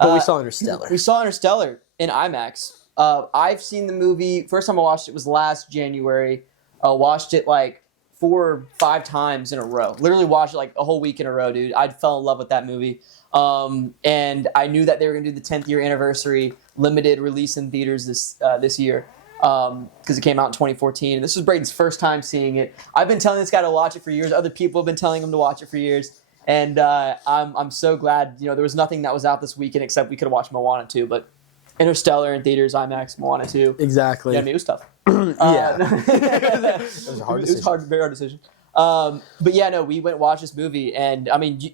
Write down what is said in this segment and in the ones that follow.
But we saw Interstellar. We saw Interstellar in IMAX. I've seen the movie. First time I watched it was last January. Watched it like 4 or 5 times in a row. Literally watched it like a whole week in a row, dude. I fell in love with that movie. And I knew that they were going to do the 10th year anniversary limited release in theaters this year. Because it came out in 2014. And this was Brayden's first time seeing it. I've been telling this guy to watch it for years. Other people have been telling him to watch it for years. And I'm so glad, there was nothing that was out this weekend except we could have watched Moana 2, but Interstellar in theaters, IMAX, Moana 2. Exactly. Yeah, I mean, it was tough. Yeah. It was a hard decision. It was very hard decision. But yeah, no, we went and watched this movie, and I mean,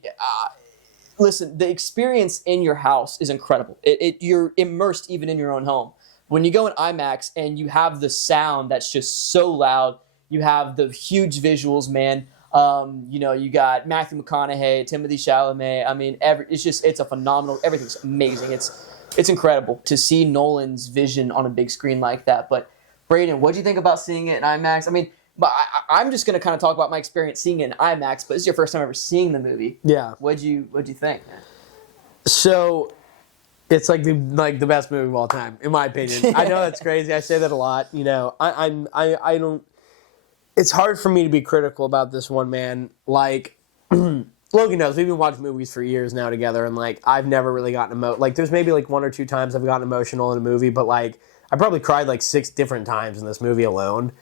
listen, the experience in your house is incredible. You're immersed even in your own home. When you go in IMAX and you have the sound that's just so loud, you have the huge visuals, man. You got Matthew McConaughey, Timothée Chalamet. I mean, it's a phenomenal. Everything's amazing. It's incredible to see Nolan's vision on a big screen like that. But Brayden, what do you think about seeing it in IMAX? I mean, but I'm just gonna kind of talk about my experience seeing it in IMAX. But this is your first time ever seeing the movie. Yeah. What'd you think? So, it's like the best movie of all time, in my opinion. I know that's crazy. I say that a lot. I don't. It's hard for me to be critical about this one, man. Like, Logan knows, we've been watching movies for years now together, and, I've never really gotten emotional. There's maybe, 1 or 2 times I've gotten emotional in a movie, but, I probably cried, 6 different times in this movie alone.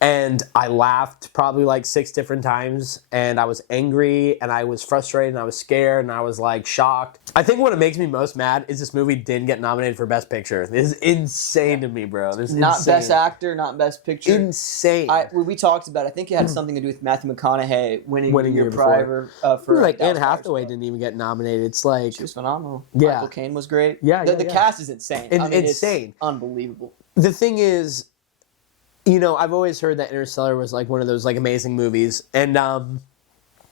And I laughed probably 6 different times, and I was angry, and I was frustrated, and I was scared, and I was shocked. I think what makes me most mad is this movie didn't get nominated for Best Picture. This is insane to me, bro. This is not insane. Best Actor, not Best Picture. Insane. We talked about it. I think it had something to do with Matthew McConaughey winning the year prior for Anne Hathaway didn't even get nominated. It's she was phenomenal. Yeah. Michael Caine was great. Yeah, the cast is insane. Insane. It's unbelievable. The thing is, I've always heard that Interstellar was one of those amazing movies, and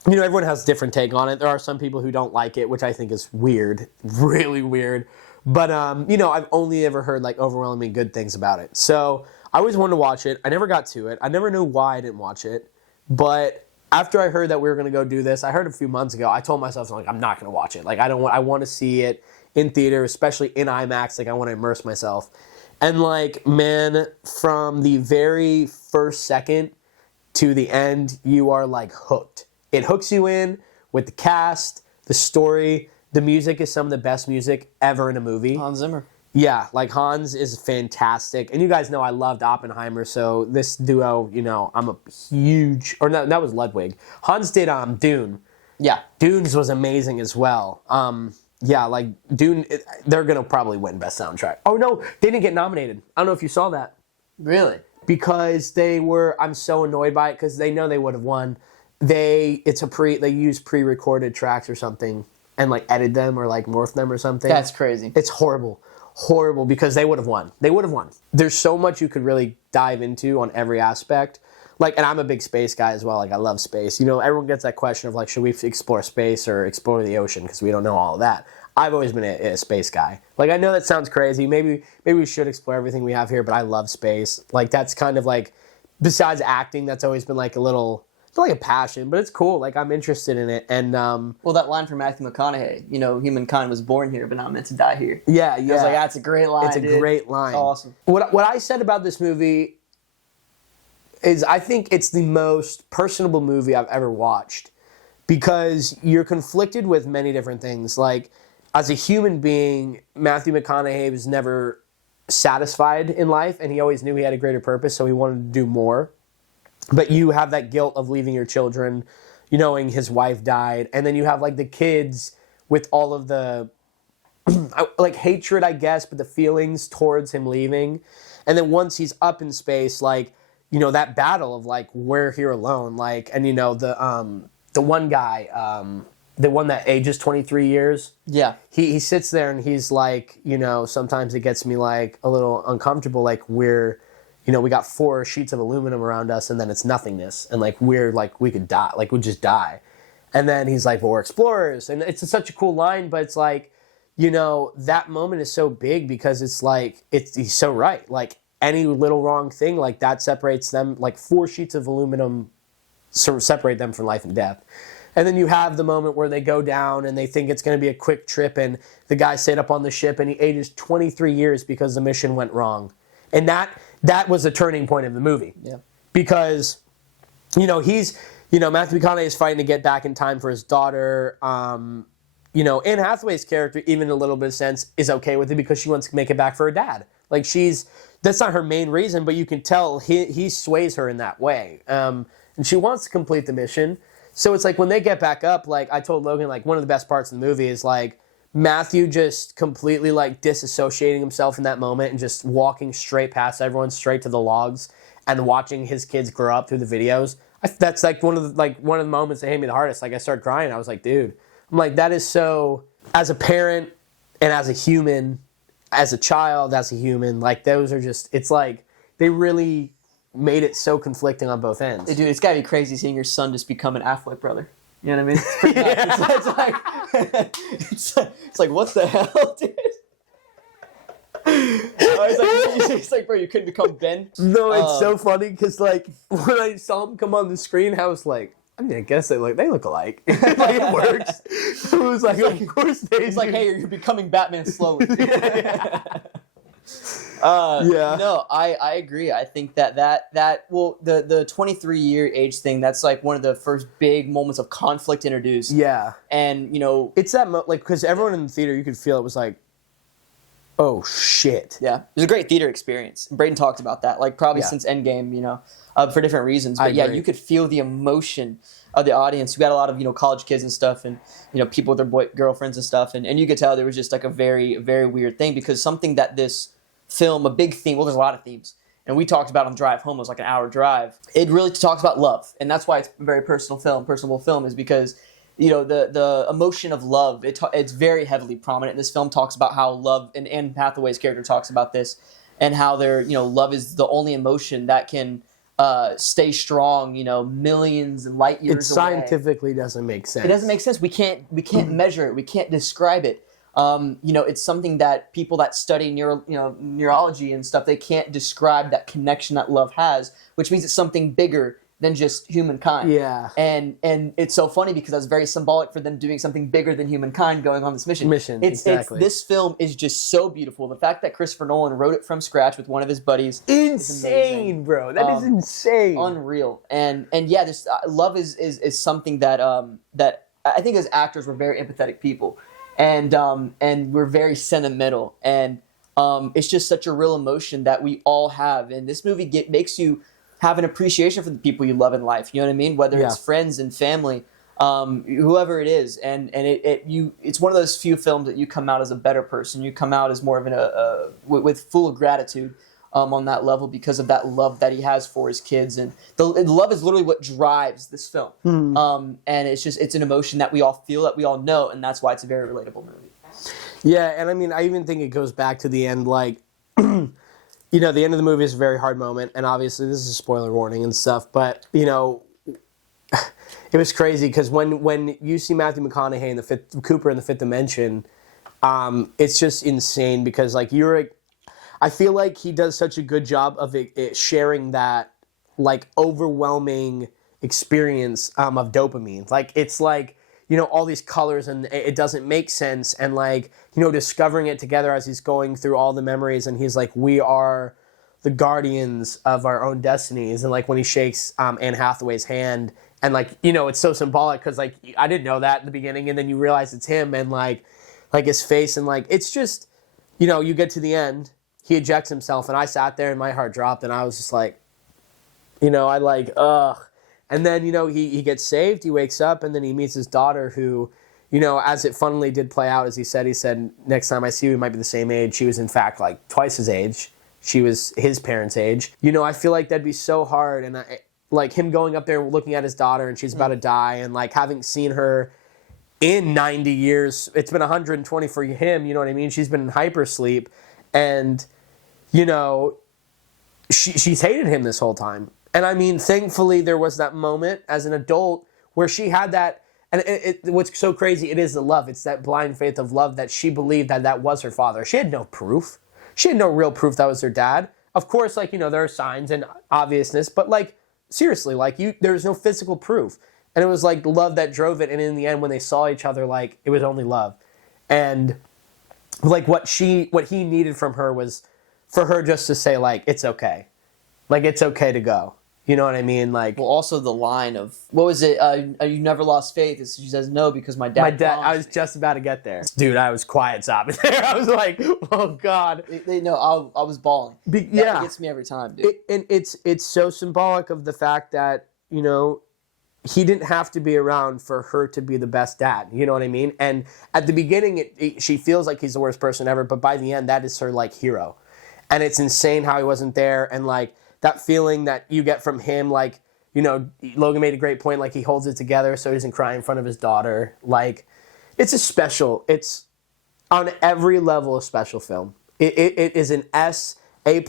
everyone has a different take on it. There are some people who don't like it, which I think is weird, really weird. But I've only ever heard overwhelmingly good things about it. So I always wanted to watch it. I never got to it. I never knew why I didn't watch it. But after I heard that we were going to go do this, I heard a few months ago. I told myself I'm not going to watch it. I want to see it in theater, especially in IMAX. I want to immerse myself. And man, from the very first second to the end, you are hooked. It hooks you in with the cast, the story. The music is some of the best music ever in a movie. Hans Zimmer. Yeah, Hans is fantastic. And you guys know I loved Oppenheimer, so this duo, I'm a huge... Or no, that was Ludwig. Hans did Dune. Yeah. Dune's was amazing as well. Yeah, Dune, they're going to probably win Best Soundtrack. Oh, no, they didn't get nominated. I don't know if you saw that. Really? Because I'm so annoyed by it, because they know they would have won. They use pre-recorded tracks or something and, edit them or, morph them or something. That's crazy. It's horrible. Horrible, because they would have won. They would have won. There's so much you could really dive into on every aspect. And I'm a big space guy as well. I love space. Everyone gets that question of, should we explore space or explore the ocean? Because we don't know all of that. I've always been a space guy. I know that sounds crazy. Maybe we should explore everything we have here, but I love space. That's kind of besides acting, that's always been a little, not a passion, but it's cool. I'm interested in it. And well, that line from Matthew McConaughey, humankind was born here, but not meant to die here. Yeah. I was that's a great line. It's a great line. It's awesome. What I said about this movie is I think it's the most personable movie I've ever watched, because you're conflicted with many different things. As a human being, Matthew McConaughey was never satisfied in life, and he always knew he had a greater purpose, so he wanted to do more. But you have that guilt of leaving your children, knowing his wife died, and then you have the kids with all of the hatred, I guess, but the feelings towards him leaving. And then once he's up in space, that battle of we're here alone, and the one guy, the one that ages 23 years. Yeah. He sits there and he's sometimes it gets me a little uncomfortable, we got 4 sheets of aluminum around us and then it's nothingness, and we could die, we'd just die. And then he's well, we're explorers, and it's such a cool line, but it's that moment is so big, because he's so right. Any little wrong thing that separates them, 4 sheets of aluminum separate them from life and death. And then you have the moment where they go down and they think it's going to be a quick trip, and the guy stayed up on the ship and he ages 23 years because the mission went wrong. And that was the turning point of the movie. Yeah. Because, Matthew McConaughey is fighting to get back in time for his daughter. Anne Hathaway's character, even in a little bit of sense, is okay with it because she wants to make it back for her dad. Like, that's not her main reason, but you can tell he sways her in that way. And she wants to complete the mission. So it's like when they get back up, like I told Logan, like one of the best parts of the movie is like Matthew just completely like disassociating himself in that moment and just walking straight past everyone, straight to the logs, and watching his kids grow up through the videos. That's like one of the moments that hit me the hardest. Like I started crying. I was like, dude, I'm like, that is so, as a parent and as a human, as a child, as a human, like those are just, it's like they really made it so conflicting on both ends. Dude, it's gotta be crazy seeing your son just become an Affleck brother. You know what I mean? It's pretty nuts. It's like, what the hell, dude? It's like, bro, you couldn't become Ben. No, it's so funny because like when I saw him come on the screen, I was like, I mean, I guess they look alike. Like it works. It was like, of course they do. It's like, hey, you're becoming Batman slowly. No, I agree. I think that the 23-year age thing, that's like one of the first big moments of conflict introduced. Yeah. And, it's that, because everyone in the theater, you could feel it was like, oh, shit. Yeah. It was a great theater experience. Brayden talked about that, like probably since Endgame, for different reasons. But yeah, you could feel the emotion of the audience. We got a lot of, college kids and stuff and, people with their girlfriends and stuff. And you could tell there was just like a very, very weird thing because something that this film, a big theme, well, there's a lot of themes, and we talked about on the drive home, it was like an hour drive. It really talks about love, and that's why it's a very personable film, is because, the emotion of love, it's very heavily prominent. This film talks about how love, and Anne Hathaway's character talks about this, and how love is the only emotion that can stay strong, millions and light years away. It scientifically doesn't make sense. It doesn't make sense. We can't measure it. We can't describe it. It's something that people that study neurology and stuff, they can't describe that connection that love has, which means it's something bigger than just humankind. Yeah. And it's so funny because that's very symbolic for them doing something bigger than humankind going on this mission. Exactly. This film is just so beautiful. The fact that Christopher Nolan wrote it from scratch with one of his buddies. Insane, bro. That is insane. Unreal. And yeah, this love is something that that I think as actors we're very empathetic people. And we're very sentimental, and it's just such a real emotion that we all have. And this movie makes you have an appreciation for the people you love in life. You know what I mean? Whether it's friends and family, whoever it is. And it's one of those few films that you come out as a better person. You come out as more of with full of gratitude. On that level because of that love that he has for his kids, and love is literally what drives this film. And it's an emotion that we all feel, that we all know, and that's why it's a very relatable movie. Yeah, and I mean, I even think it goes back to the end, like, the end of the movie is a very hard moment, and obviously this is a spoiler warning and stuff, but, it was crazy because when you see Matthew McConaughey in Cooper in the Fifth Dimension, it's just insane because, like, I feel like he does such a good job of it sharing that, like, overwhelming experience of dopamine. Like, it's like, all these colors and it doesn't make sense. And, like, discovering it together as he's going through all the memories. And he's like, we are the guardians of our own destinies. And, like, when he shakes Anne Hathaway's hand and, like, it's so symbolic because, like, I didn't know that in the beginning. And then you realize it's him and, like his face. And, like, it's just, you get to the end. He ejects himself, and I sat there, and my heart dropped, and I was just like, ugh. And then, he gets saved, he wakes up, and then he meets his daughter who, as it funnily did play out, as he said, next time I see you, we might be the same age. She was, in fact, like, twice his age. She was his parents' age. I feel like that'd be so hard, and like, him going up there and looking at his daughter, and she's about to die, and, like, having seen her in 90 years, it's been 120 for him, you know what I mean? She's been in hypersleep, and, she's hated him this whole time. And I mean, thankfully, there was that moment as an adult where she had that, and what's so crazy, it is the love. It's that blind faith of love that she believed that was her father. She had no proof. She had no real proof that was her dad. Of course, like, there are signs and obviousness, but, like, seriously, like, there's no physical proof. And it was like love that drove it. And in the end, when they saw each other, like it was only love. And like what he needed from her was for her just to say like, it's okay. Like it's okay to go. You know what I mean? Like, well, also the line of what was it? You never lost faith. She says no because my dad. My dad. I was just about to get there, dude. I was quiet sobbing there. I was like, oh god. I was bawling. That gets me every time, dude. And it's so symbolic of the fact that he didn't have to be around for her to be the best dad. You know what I mean? And at the beginning, she feels like he's the worst person ever, but by the end, that is her like hero. And it's insane how he wasn't there, and like. That feeling that you get from him, like, Logan made a great point, like he holds it together so he doesn't cry in front of his daughter. Like, it's on every level a special film. It is an S, A+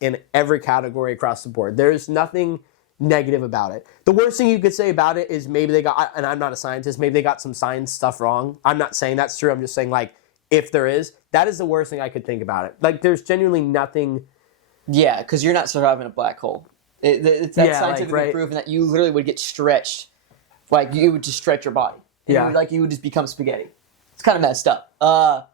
in every category across the board. There's nothing negative about it. The worst thing you could say about it is maybe they got, and I'm not a scientist, maybe they got some science stuff wrong. I'm not saying that's true. I'm just saying, like, if there is, that is the worst thing I could think about it. Like, there's genuinely nothing... Yeah, because you're not surviving a black hole. It's scientifically proven that you literally would get stretched. Like, you would just stretch your body. You would just become spaghetti. It's kind of messed up. But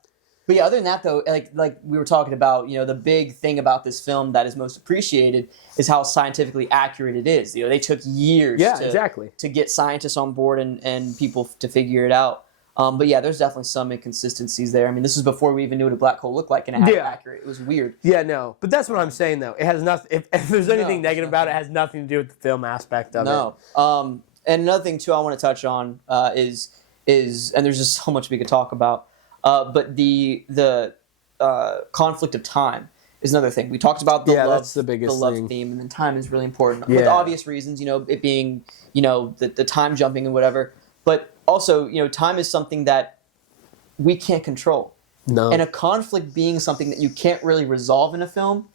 yeah, other than that, though, like we were talking about, the big thing about this film that is most appreciated is how scientifically accurate it is. They took years to get scientists on board and people to figure it out. But yeah, there's definitely some inconsistencies there. I mean, this was before we even knew what a black hole looked like and how accurate. It was weird. Yeah, no. But that's what I'm saying, though. It has nothing. If there's anything negative about it, it has nothing to do with the film aspect of it. No. And another thing too, I want to touch on is and there's just so much we could talk about. But the conflict of time is another thing. We talked about the love. That's the biggest love thing. theme, and then time is really important for the obvious reasons. It being the time jumping and whatever. But also, time is something that we can't control. No. And a conflict being something that you can't really resolve in a film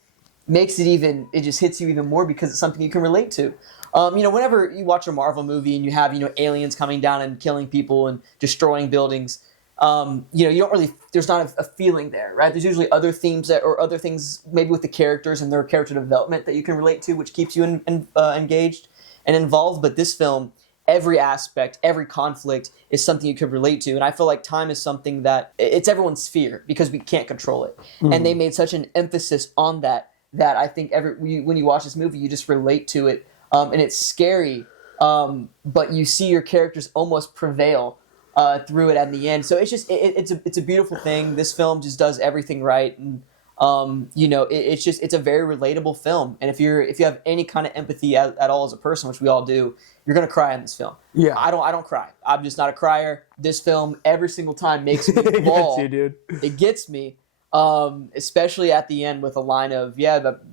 makes it just hits you even more because it's something you can relate to. Whenever you watch a Marvel movie and you have, aliens coming down and killing people and destroying buildings, you don't really, there's not a feeling there, right? There's usually other themes or other things maybe with the characters and their character development that you can relate to, which keeps you engaged and involved. But this film, every aspect, every conflict is something you could relate to. And I feel like time is something that it's everyone's fear because we can't control it. Mm-hmm. And they made such an emphasis on that I think when you watch this movie, you just relate to it. And it's scary, but you see your characters almost prevail through it at the end. So it's just it's a beautiful thing. This film just does everything right. And it's a very relatable film. And if you have any kind of empathy at all as a person, which we all do, you're gonna cry in this film. Yeah. I don't cry. I'm just not a crier. This film every single time makes me bawl. It gets you, dude. It gets me, especially at the end with a line of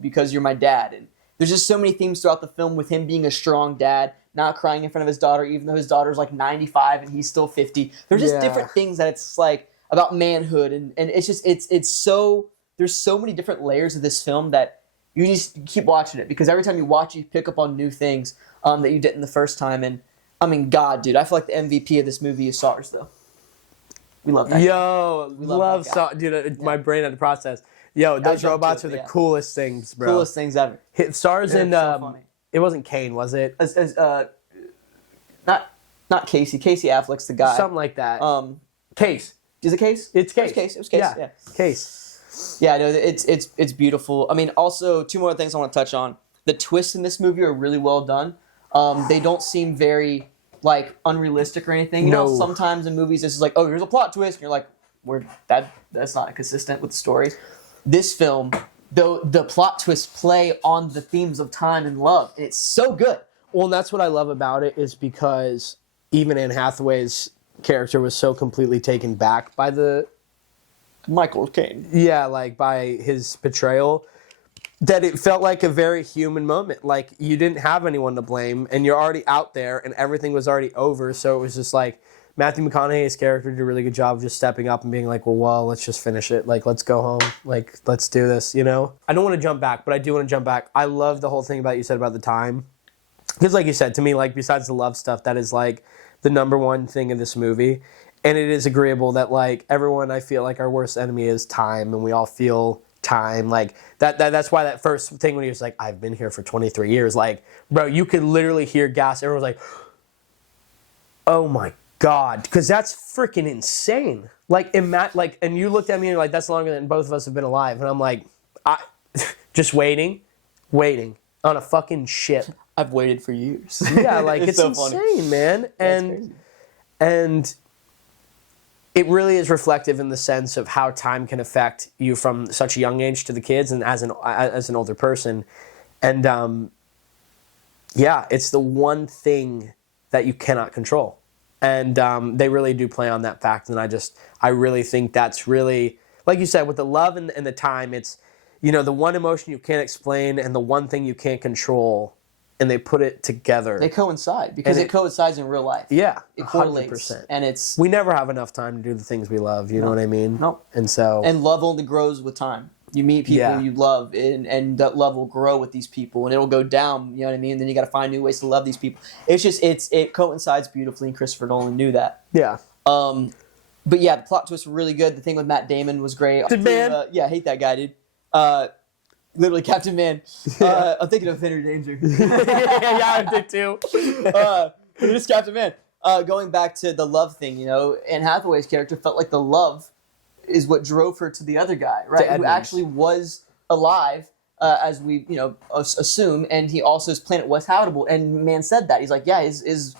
because you're my dad. And there's just so many themes throughout the film with him being a strong dad, not crying in front of his daughter, even though his daughter's like 95 and he's still 50. There's just different things that it's like about manhood, and it's just it's so there's so many different layers of this film that you just keep watching it because every time you watch it, you pick up on new things that you didn't the first time. And I mean, God, dude, I feel like the MVP of this movie is SARS, though. We love that. Yo, love SARS, dude. My brain had to process. Yo, those robots are the coolest things, bro. Coolest things ever. SARS and it wasn't Kane, was it? Not Casey. Casey Affleck's the guy. Something like that. Case. Is it Case? It's Case. It was Case. Yeah. Case. Yeah, no, it's beautiful. I mean, also two more things I want to touch on. The twists in this movie are really well done. They don't seem very like unrealistic or anything. You know, sometimes in movies this is like, oh, here's a plot twist, and you're like, that's not consistent with the story. This film, though, the plot twists play on the themes of time and love. It's so good. Well, and that's what I love about it is because even Anne Hathaway's character was so completely taken back by the Michael Caine. Yeah, like by his betrayal, that it felt like a very human moment. Like you didn't have anyone to blame, and you're already out there, and everything was already over. So it was just like Matthew McConaughey's character did a really good job of just stepping up and being like, well, let's just finish it. Like, let's go home. Like, let's do this, I don't want to jump back, but I do want to jump back. I love the whole thing about you said about the time. Because like you said, to me, like, besides the love stuff, that is, like, the number one thing in this movie. And it is agreeable that, like, everyone, I feel like our worst enemy is time, and we all feel time. Like, that's why that first thing when he was like, I've been here for 23 years. Like, bro, you could literally hear gas. Everyone's like, Oh my God, because that's freaking insane. Like, and you looked at me and you're like, that's longer than both of us have been alive. And I'm like, just waiting on a fucking ship. I've waited for years. Yeah, like it's so insane, funny. Man. And it really is reflective in the sense of how time can affect you from such a young age to the kids and as an older person. And yeah, it's the one thing that you cannot control. And they really do play on that fact. And I really think that's really, like you said, with the love and the time, it's, the one emotion you can't explain and the one thing you can't control. And they put it together. They coincide because it coincides in real life. Yeah, it correlates. 100%. And we never have enough time to do the things we love. You know what I mean? No. And love only grows with time. You meet people you love, and that love will grow with these people, and it'll go down. You know what I mean? And then you got to find new ways to love these people. It's just it coincides beautifully, and Christopher Nolan knew that. Yeah. But yeah, the plot twist was really good. The thing with Matt Damon was great. Man. Yeah, I hate that guy, dude. Literally, Captain Man. I'm thinking of Henry Danger. Yeah, I did too. Just Captain Man. Going back to the love thing, Anne Hathaway's character felt like the love is what drove her to the other guy, right? Who actually was alive, as we, assume, and he also, his planet was habitable. And man said that. He's like, yeah, it's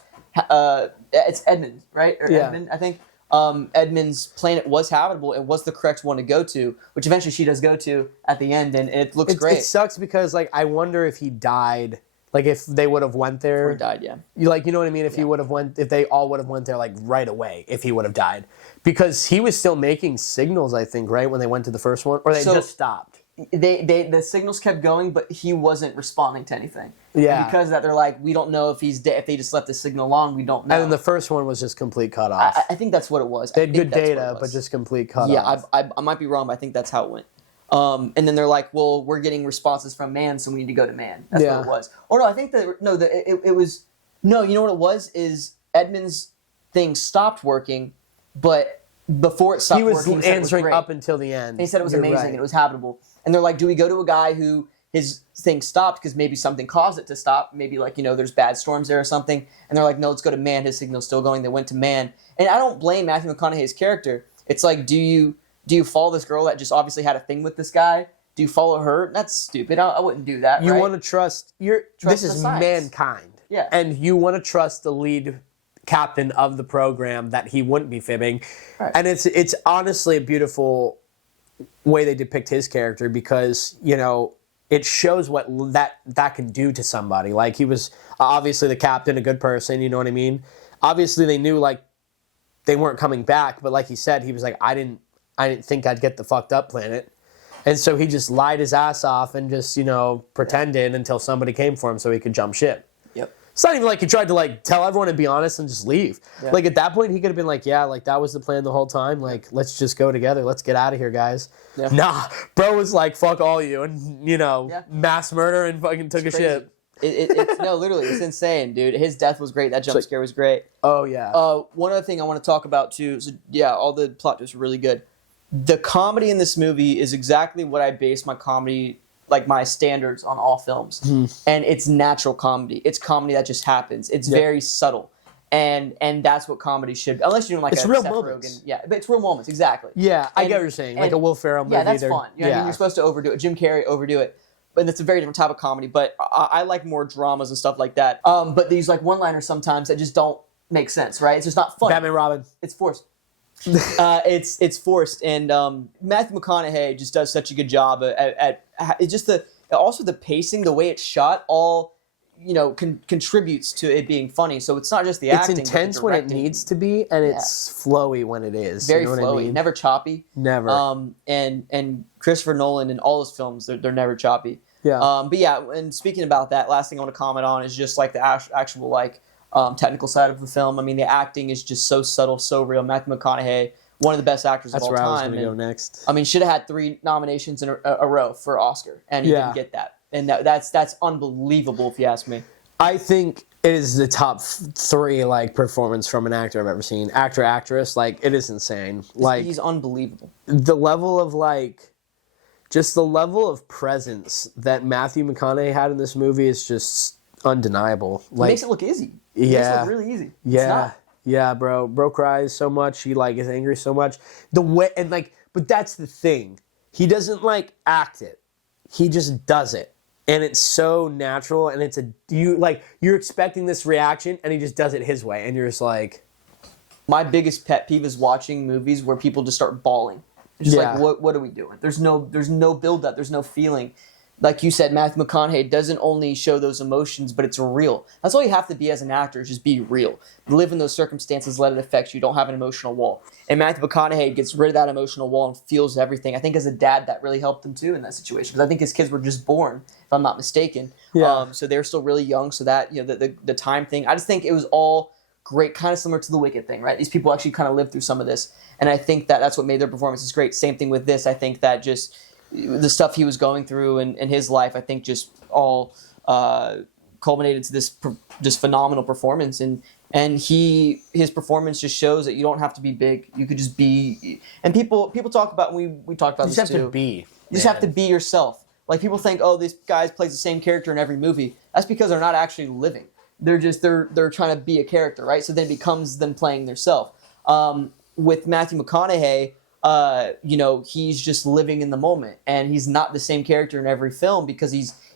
Edmund, right? Or Edmund, I think. Edmund's planet was habitable and was the correct one to go to, which eventually she does go to at the end, and it looks great. It sucks because, I wonder if he died, if they would have went there. Or he died, yeah. You know what I mean? If he would have if they all would have went there, right away, if he would have died. Because he was still making signals, I think, right, when they went to the first one? Or they just stopped? The signals kept going, but he wasn't responding to anything. Yeah. And because of that, they're like, we don't know if he's dead. If they just left the signal on, we don't know. And then the first one was just complete cut off. I think that's what it was. They had good data, but just complete cut off. Yeah, I might be wrong, but I think that's how it went. And then they're like, well, we're getting responses from man, so we need to go to man. That's what it was. Or no, I think it was, no, you know what it was? Is Edmund's thing stopped working, but before it stopped working, he was answering up until the end. And he said it was amazing and it was habitable. And they're like, do we go to a guy who his thing stopped because maybe something caused it to stop? Maybe there's bad storms there or something. And they're like, no, let's go to man. His signal's still going. They went to man. And I don't blame Matthew McConaughey's character. It's like, do you follow this girl that just obviously had a thing with this guy? Do you follow her? That's stupid. I wouldn't do that. You want to trust this is mankind. Yeah. And you want to trust the lead captain of the program that he wouldn't be fibbing. Right. And it's honestly a beautiful way they depict his character because, it shows what that can do to somebody. He was obviously the captain, a good person, you know what I mean? Obviously they knew they weren't coming back, but like he said, he was like, I didn't think I'd get the fucked up planet. And so he just lied his ass off and just, pretended until somebody came for him so he could jump ship. Yep. It's not even like he tried to tell everyone and be honest and just leave. Yeah. At that point he could have been like, yeah, that was the plan the whole time. Let's just go together. Let's get out of here, guys. Yeah. Nah, bro was like, fuck all you and, mass murder and fucking took a ship. It's no, literally, it's insane, dude. His death was great. That jump scare was great. Oh, yeah. One other thing I want to talk about, too, so yeah, all the plot twists were really good. The comedy in this movie is exactly what I base my comedy, my standards on all films. And it's natural comedy. It's comedy that just happens. It's very subtle. And that's what comedy should be. Unless you're doing it's a real Seth moments. Rogen. Yeah, but it's real moments, exactly. Yeah, I get what you're saying. A Will Ferrell movie. Yeah, that's fun. You know what I mean? You're supposed to overdo it. Jim Carrey, overdo it. But it's a very different type of comedy. But I like more dramas and stuff like that. But these one-liners sometimes that just don't make sense, right? It's just not fun. Batman Robin. It's forced. It's forced. And Matthew McConaughey just does such a good job at it's just also the pacing, the way it's shot, all contributes to it being funny. So it's not just the acting. It's intense when it needs to be, and it's flowy when it is. Very flowy, I mean? Never choppy. Never. And Christopher Nolan in all his films, they're never choppy. Yeah. But yeah, and speaking about that, last thing I want to comment on is just the actual technical side of the film. I mean, the acting is just so subtle, so real. Matthew McConaughey, one of the best actors of all time. That's where I was going to go next. I mean, should have had 3 nominations in a row for Oscar, and he didn't get that. And that's unbelievable, if you ask me. I think it is the top 3 performance from an actor I've ever seen. Actor, actress, it is insane. He's unbelievable. The level of just the level of presence that Matthew McConaughey had in this movie is just undeniable. It makes it look easy. It makes it look really easy. Yeah. Yeah, bro. Bro cries so much. He like is angry so much. The way and like, but that's the thing. He doesn't like act it. He just does it, and it's so natural. And it's you're expecting this reaction, and he just does it his way, and you're just like. My biggest pet peeve is watching movies where people just start bawling. It's just like, what are we doing? There's no build up. There's no feeling. Like you said, Matthew McConaughey doesn't only show those emotions, but it's real. That's all you have to be as an actor, is just be real. Live in those circumstances, let it affect you. Don't have an emotional wall. And Matthew McConaughey gets rid of that emotional wall and feels everything. I think as a dad, that really helped him too in that situation. Because I think his kids were just born, if I'm not mistaken. Yeah. So they're still really young. So that, the time thing, I just think it was all great, kind of similar to the Wicked thing, right? These people actually kind of lived through some of this. And I think that's what made their performances great. Same thing with this. I think that just the stuff he was going through in his life, I think just all culminated to this just phenomenal performance. And his performance just shows that you don't have to be big. You could just be. And people talk about, we talked about this too. You just have to be. You just have to be yourself. Like people think, oh, this guy plays the same character in every movie. That's because they're not actually living. They're trying to be a character, right? So then it becomes them playing their self. With Matthew McConaughey, he's just living in the moment, and he's not the same character in every film because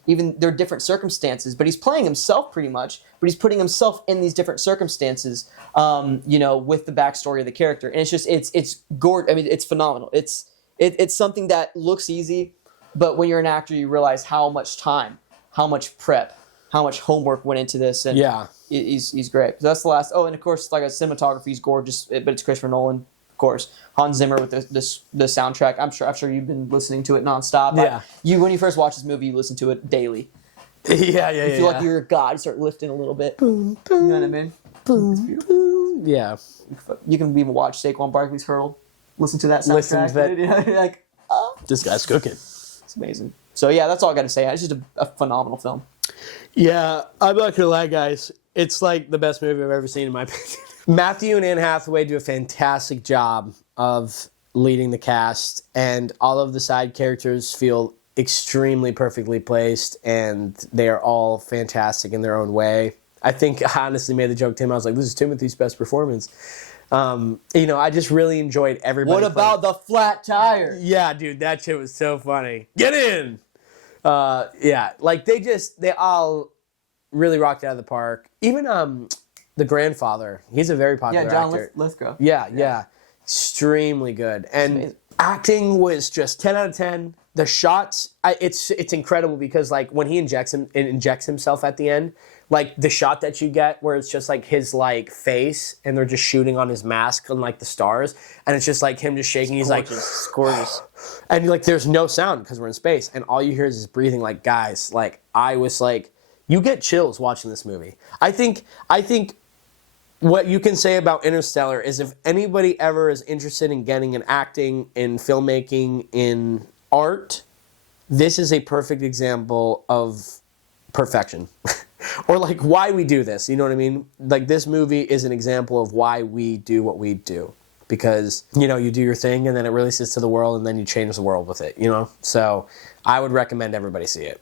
there are different circumstances, but he's playing himself pretty much, but he's putting himself in these different circumstances, with the backstory of the character. And it's gorgeous. I mean, it's phenomenal. It's something that looks easy, but when you're an actor, you realize how much time, how much prep, how much homework went into this, and he's great. So that's the last. Oh, and of course, like cinematography is gorgeous, but it's Christopher Nolan, of course. Hans Zimmer with the soundtrack. I'm sure you've been listening to it nonstop. Yeah. When you first watch this movie, you listen to it daily. Yeah. You feel like you're a god. You start lifting a little bit. Boom, You boom, know what I mean? boom, boom. Yeah. You can even watch Saquon Barkley's Hurdle. Listen to that soundtrack. Listen to that. You're like, oh. This guy's cooking. It's amazing. So yeah, that's all I got to say. It's just a phenomenal film. Yeah, I'm not gonna lie, guys. It's like the best movie I've ever seen in my opinion. Matthew and Anne Hathaway do a fantastic job of leading the cast, and all of the side characters feel extremely perfectly placed, and they are all fantastic in their own way. I think I honestly made the joke to him. I was like, this is Timothy's best performance. I just really enjoyed everybody. What about the flat tire? Yeah, dude, that shit was so funny. Get in! They all really rocked out of the park. Even the grandfather, he's a very popular actor. John Lithgow. Yeah. Extremely good. And acting was just 10 out of 10. The shots, it's incredible because like when he injects himself at the end, like the shot that you get where it's just like his like face and they're just shooting on his mask and like the stars and it's just like him just shaking. He's like, it's gorgeous. And like there's no sound because we're in space and all you hear is his breathing. Like guys, like I was like, you get chills watching this movie. I think what you can say about Interstellar is if anybody ever is interested in getting in acting, in filmmaking, in art, this is a perfect example of perfection. Or like why we do this, you know what I mean? Like this movie is an example of why we do what we do. Because, you do your thing and then it releases to the world and then you change the world with it, So I would recommend everybody see it.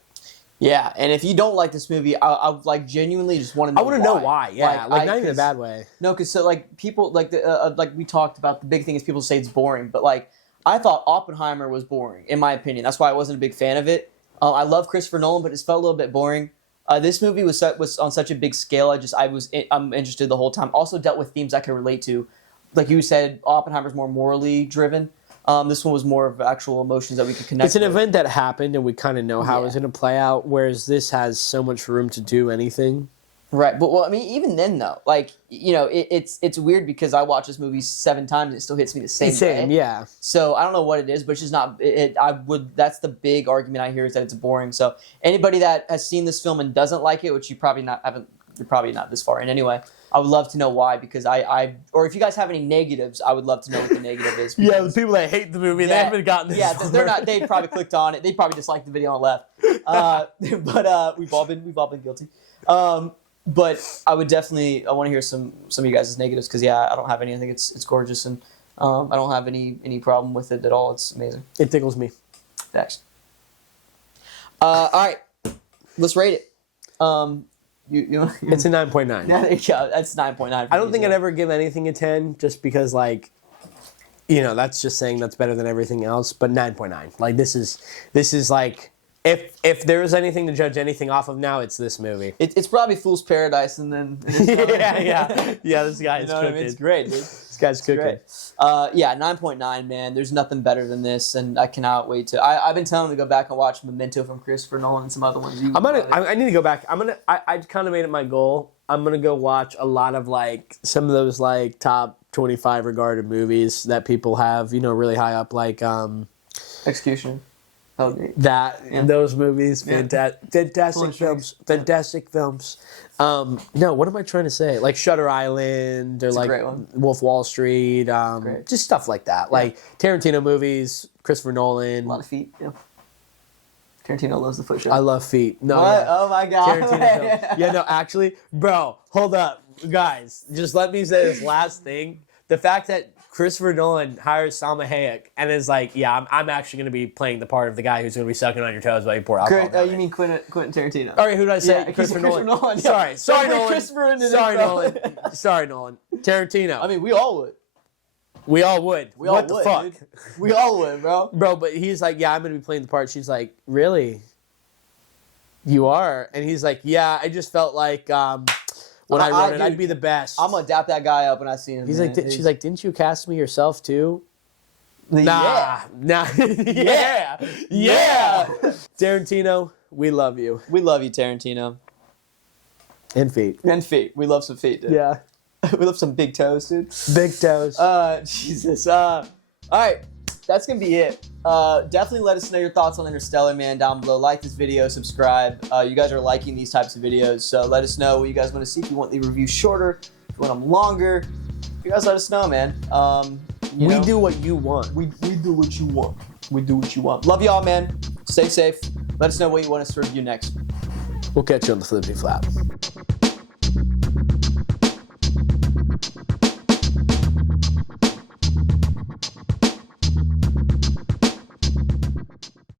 Yeah, and if you don't like this movie, I like genuinely just want to know why. I want to know why, yeah. Like not even in a bad way. No, because so like people, like we talked about, the big thing is people say it's boring, but like I thought Oppenheimer was boring, in my opinion. That's why I wasn't a big fan of it. I love Christopher Nolan, but it felt a little bit boring. This movie was on such a big scale. I'm interested the whole time. Also dealt with themes I could relate to. Like you said, Oppenheimer's more morally driven. This one was more of actual emotions that we could connect with. It's an event that happened, and we kind of know how it's going to play out, whereas this has so much room to do anything. Right, but I mean, even then though, like it's weird because I watch this movie 7 times and it still hits me the same way. Yeah. So I don't know what it is, but it's just not. That's the big argument I hear is that it's boring. So anybody that has seen this film and doesn't like it, which you probably not haven't, you're probably not this far in anyway. I would love to know why, because or if you guys have any negatives, I would love to know what the negative is. Yeah, the people that hate the movie, they haven't gotten this far. They're not. They probably clicked on it. They probably disliked the video and left. But we've all been guilty. But I would definitely, I want to hear some of you guys' negatives because I don't have any. I think it's gorgeous and I don't have any problem with it at all. It's amazing. It tickles me. Thanks. All right, let's rate it. It's a 9.9. Yeah, there you go. That's 9.9. I don't think I'd ever give anything a 10 just because, like, that's just saying that's better than everything else. But 9.9. Like, this is like, if there is anything to judge anything off of now, it's this movie. It's probably Fool's Paradise, and then yeah. This guy is cooking. It's great, dude. This guy's cooking. Great. 9.9, man. There's nothing better than this, and I cannot wait to. I've been telling him to go back and watch Memento from Christopher Nolan and some other ones. I need to go back. I kind of made it my goal. I'm gonna go watch a lot of like some of those like top 25 regarded movies that people have, really high up, like Execution. Oh, those movies, fantastic films, fantastic films. No, what am I trying to say? Like Shutter Island or like Wolf Wall Street, just stuff like that. Like Tarantino movies, Christopher Nolan. A lot of feet. Yeah. Tarantino loves the foot show. I love feet. No, what? Yeah. Oh my god. Tarantino film. No, actually, bro, hold up, guys. Just let me say this last thing. The fact that Christopher Nolan hires Salma Hayek and is like, I'm actually going to be playing the part of the guy who's going to be sucking on your toes while you pour alcohol. You mean Quentin Tarantino? All right, who did I say? Yeah, Christopher Nolan. Yeah. Sorry, Nolan. Christopher into Sorry, Nolan. Sorry, Nolan. Tarantino. I mean, we all would. What the fuck? Dude. We all would, bro. Bro, but he's like, I'm going to be playing the part. She's like, really? You are? And he's like, yeah, I just felt like... when I wrote it, I'd be the best. I'm gonna dap that guy up when I see him. He's like, she's like, didn't you cast me yourself too? Nah. Yeah. Tarantino, we love you. We love you, Tarantino. And feet. We love some feet, dude. Yeah. We love some big toes, dude. Big toes. Jesus. All right. That's going to be it. Definitely let us know your thoughts on Interstellar, man, down below. Like this video, subscribe. You guys are liking these types of videos, so let us know what you guys want to see. If you want the review shorter, if you want them longer, you guys let us know, man. We do what you want. We do what you want. We do what you want. Love y'all, man. Stay safe. Let us know what you want us to review next. We'll catch you on the Flippity Flap.